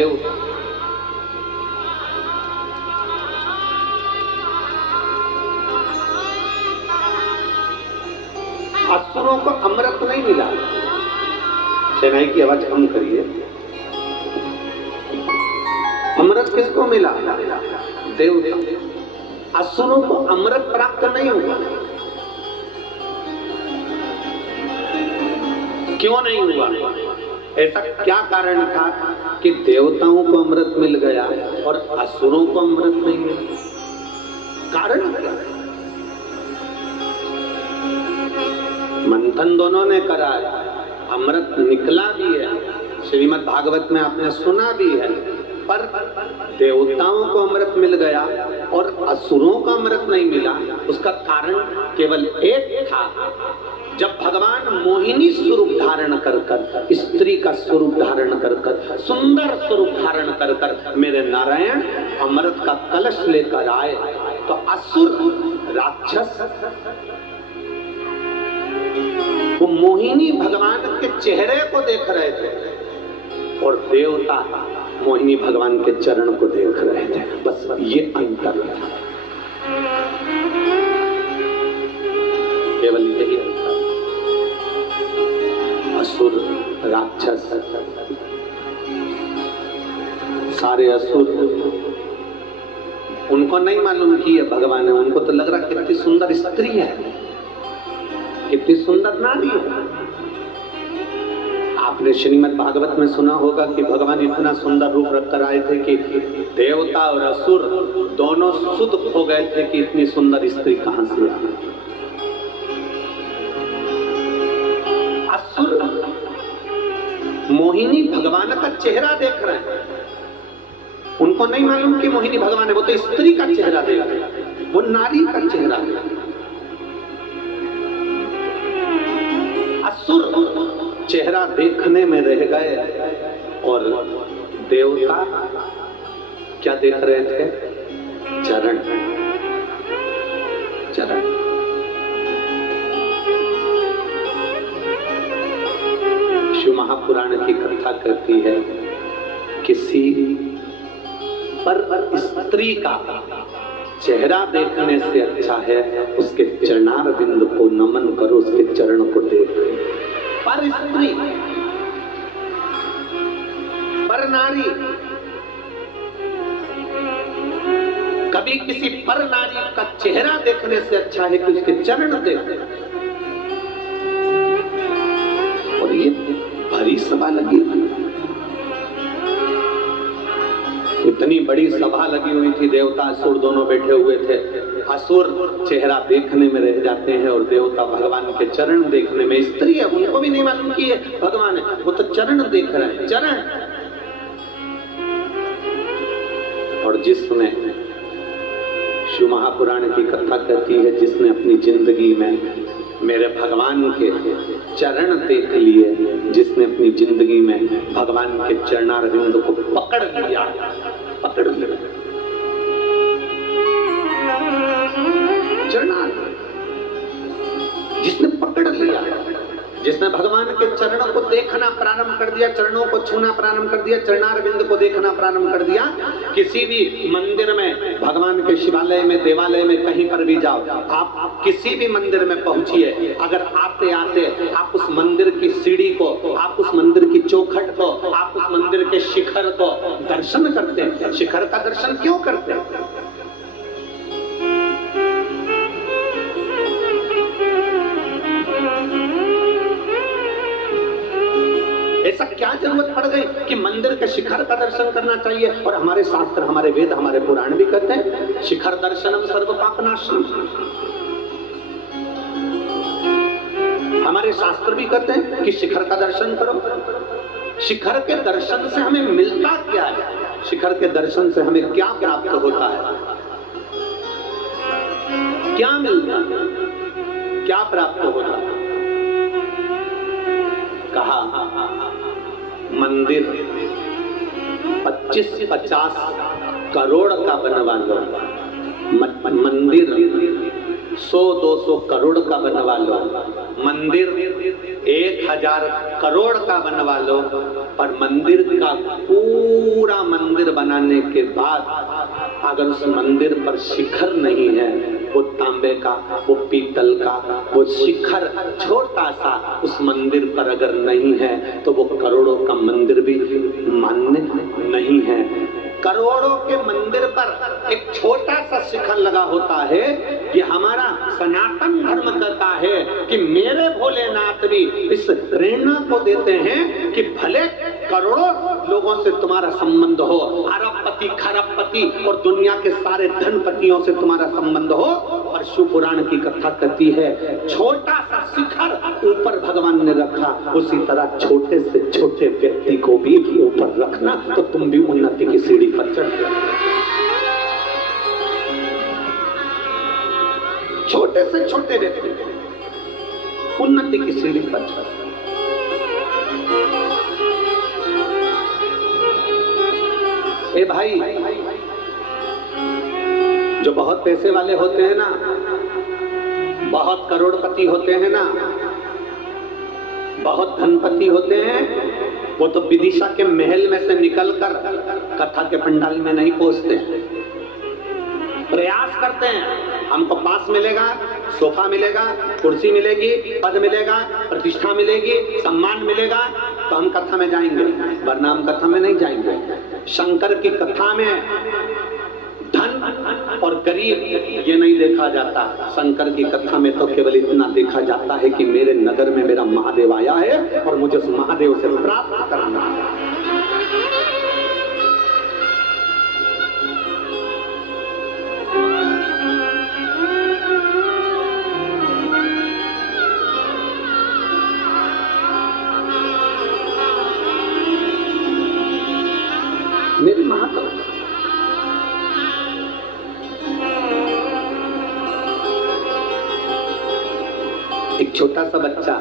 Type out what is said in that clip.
देवता। असुरों को अमृत नहीं मिला। सेनाई की आवाज कम करिए। अमृत किसको मिला? देवता। असुरों को अमृत प्राप्त नहीं हुआ। क्यों नहीं हुआ? ऐसा क्या कारण था कि देवताओं को अमृत मिल गया और असुरों को अमृत नहीं मिला? कारण क्या? मंथन दोनों ने करा है, अमृत निकला भी है, श्रीमद् भागवत में आपने सुना भी है, पर देवताओं को अमृत मिल गया और असुरों को अमृत नहीं मिला। उसका कारण केवल एक था। जब भगवान मोहिनी स्वरूप धारण कर कर, स्त्री का स्वरूप धारण कर कर, सुंदर स्वरूप धारण कर कर मेरे नारायण अमृत का कलश लेकर आए, तो असुर राक्षस वो मोहिनी भगवान के चेहरे को देख रहे थे और देवता मोहिनी भगवान के चरण को देख रहे थे। बस ये अंतर था, केवल यही अंतर। असुर राक्षस, सारे असुर, उनको नहीं मालूम कि ये भगवान है। उनको तो लग रहा कितनी सुंदर स्त्री है, कितनी सुंदर नारी है। आपने श्रीमद् भागवत में सुना होगा कि भगवान इतना सुंदर रूप रखकर आए थे कि देवता और असुर दोनों सुध हो गए थे कि इतनी सुंदर स्त्री कहां से आई। असुर मोहिनी भगवान का चेहरा देख रहे हैं, उनको नहीं मालूम कि मोहिनी भगवान है, वो तो स्त्री का चेहरा देख रहे हैं, वो नारी का चेहरा देख रहे हैं। असुर चेहरा देखने में रह गए और देवता क्या देख रहे थे? चरण, चरण। शिव महापुराण की कथा कहती है, किसी पर स्त्री का चेहरा देखने से अच्छा है उसके चरणार बिंद को नमन करो, उसके चरण को देखो। पर स्त्री, पर नारी, कभी किसी पर नारी का चेहरा देखने से अच्छा है कि उसके चरण देखो। और ये भरी सभा लगी, इतनी बड़ी सभा लगी हुई थी, देवता असुर दोनों बैठे हुए थे। असुर चेहरा देखने में रह जाते हैं और देवता भगवान के चरण देखने में। स्त्री है, उनको भी नहीं मालूम कि ये भगवान है, वो तो चरण देख रहे हैं, चरण। और जिसने, शिव महापुराण की कथा कहती है, जिसने अपनी जिंदगी में मेरे भगवान के चरण देख लिए, जिसने अपनी जिंदगी में भगवान के चरणारविंद को पकड़ लिया, पकड़ लिया, चरणार, जिसने पकड़ लिया, जिसने भगवान के चरणों को देखना प्रारंभ कर दिया, चरणों को छूना प्रारंभ कर दिया, चरणारविंद को देखना प्रारंभ कर दिया। किसी भी मंदिर में, भगवान के शिवालय में, देवालय में, कहीं पर भी जाओ, आप किसी भी मंदिर में पहुंचिए, अगर आते आते आप उस मंदिर की सीढ़ी को, आप उस मंदिर की चौखट को, आप उस मंदिर के शिखर को दर्शन करते हैं। शिखर का दर्शन क्यों करते हैं? ऐसा क्या जरूरत पड़ गई कि मंदिर के शिखर का दर्शन करना चाहिए? और हमारे शास्त्र, हमारे वेद, हमारे पुराण भी कहते हैं शिखर दर्शनम सर्व पापनाशनम। हमारे शास्त्र भी कहते हैं कि शिखर का दर्शन करो। शिखर के दर्शन से हमें मिलता क्या है? शिखर के दर्शन से हमें क्या प्राप्त होता है? क्या मिलता, क्या प्राप्त होता? कहा मंदिर 25-50 करोड़ का बनवा लो, मंदिर 100-200 करोड़ का बनवा लो, मंदिर 1000 करोड़ का बनवा लो, पर मंदिर का पूरा मंदिर बनाने के बाद अगर उस मंदिर पर शिखर नहीं है, वो तांबे का, वो पीतल का, वो शिखर छोटा सा उस मंदिर पर अगर नहीं है, तो वो करोड़ों का मंदिर भी मान्य नहीं है। करोड़ों के मंदिर पर एक छोटा सा शिखर लगा होता है। ये हमारा सनातन धर्म कहता है कि मेरे भोलेनाथ भी इस प्रेरणा को देते हैं कि भले करोड़ों लोगों से तुम्हारा संबंध हो, अरबपति खरबपति और दुनिया के सारे धनपतियों से तुम्हारा संबंध हो, और शिव पुराण की कथा कहती है छोटा सा शिखर ऊपर भगवान ने रखा, उसी तरह छोटे से छोटे व्यक्ति को भी ऊपर रखना, तो तुम भी उन्नति की सीढ़ी पर चढ़ जाओ। छोटे से छोटे व्यक्ति उन्नति की सीढ़ी पर चढ़। ए भाई, जो बहुत पैसे वाले होते हैं ना, बहुत करोड़पति होते हैं ना, बहुत धनपति होते हैं, वो तो विदिशा के महल में से निकलकर कथा के पंडाल में नहीं पहुंचते, प्रयास करते हैं हमको पास मिलेगा, सोफा मिलेगा, कुर्सी मिलेगी, पद मिलेगा, प्रतिष्ठा मिलेगी, सम्मान मिलेगा, तो हम कथा में जाएंगे, वरना हम कथा में नहीं जाएंगे। शंकर की कथा में धन और गरीब ये नहीं देखा जाता। शंकर की कथा में तो केवल इतना देखा जाता है कि मेरे नगर में मेरा महादेव आया है और मुझे उस महादेव से प्राप्त करना है। मेरे महादेव एक छोटा सा बच्चा